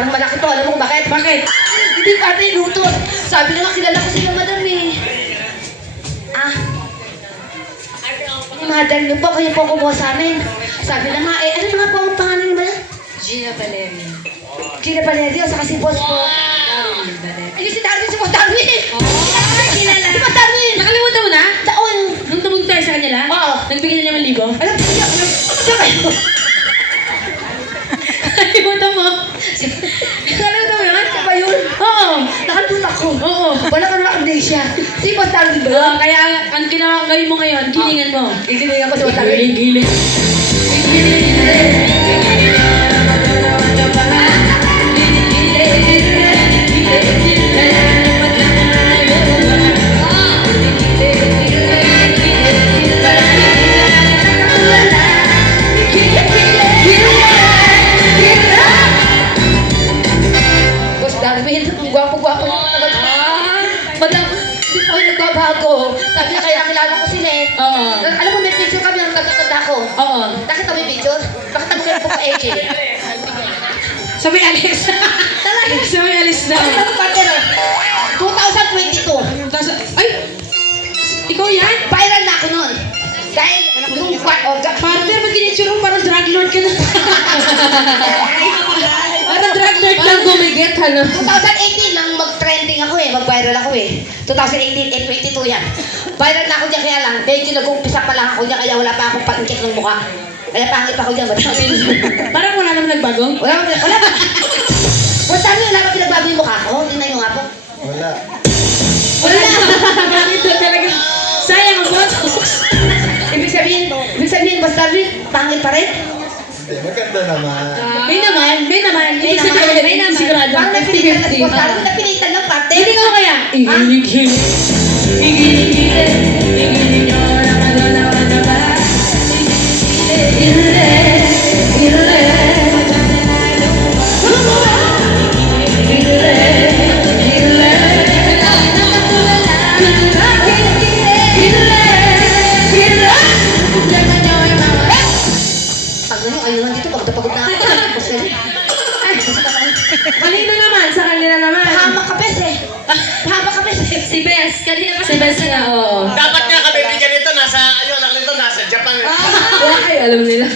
parang malaki to. Alam mo kung bakit? Bakit? Hindi pa rin luto. Sabi na nga, kilala ko sila madam eh. Ah. Madam niyo po, kayo po kumuha sa amin. Sabi na nga, eh, ano nga po ang pangalan niyo madam? Gina Valerio. Gina Valerio, saka si boss po. Darwin Valerio. Ayun si Darwin, si boss Darwin eh. Kilala. Si boss Darwin. Nakalimutan mo na? Taon. Nung tumugtog tayo sa kanila? Oo. Nagbigay na 5,000? Alam mo, siya kayo. Nakalimutan mo? Nakalimutan mo yun? Siya ba yun? Oo. Nakalimutan ako. Oo. Wala ka na amnesia. Si boss Darwin ba yun? Kaya ang ginawa gawin mo ngayon, kilingan mo. Ikinig ako si boss Darwin. Giling. Boss Darwin, ang gwapo-gwapo mo talaga. Madam, hindi po kayo nagbabago. Sabi niya, kaya nakilala ko sila eh. Oo. Alam mo, may picture kami ng nagkakanda ko. Oo. Nakita mo yung picture? Nakita mo kayo po pa AJ. Sabi Alex. Talaga? Sabi Alex na. Nakita mo partner eh. 2022. Ay! Ikaw yan? Viral na ako nun. Dahil, nung Partner, ba't ginitsura mo? Parang drug lord ka na. Parang drug lord ka. Parang gumiget, ano? 2018 nang mag-trending ako eh, mag-viral ako eh. 2018, 22 yan. Viral na ako dyan, kaya lang, medyo nag-umpisa pa lang ako dyan, kaya wala pa akong pangkit ng mukha. Kaya pangit pa ako dyan, madami. Parang wala naman nagbago? Wala pa. Wala pa pinagbago yung mukha ko. Tingnan nyo nga po. Wala. Wala na. Bakit doon talaga? Sayang ang botox. Ibig sabihin, basta rin, pangit pa rin. Hindi, maganda naman. May naman. Ibig sabihin, may naman. Sigurado. Parang napilitan na si 50-50. Boss Darwin, napilitan ng parte. Hindi ko kaya. Igilig-gilig. Igilig-gilig. Igilig nyo lang ano naman na ba? Igilig-gilig. Igilig. Pag ganyan, ayun lang dito, pagod na ako. Ay, Kanino naman? Sa kanila naman. Pahamak ka, bes eh. Pahamak ka, bes eh. Si Bes. Kanina pa si Bes nga, oo. Dapat nga kami bigyan nito, nasa Japan. Ay, alam nila.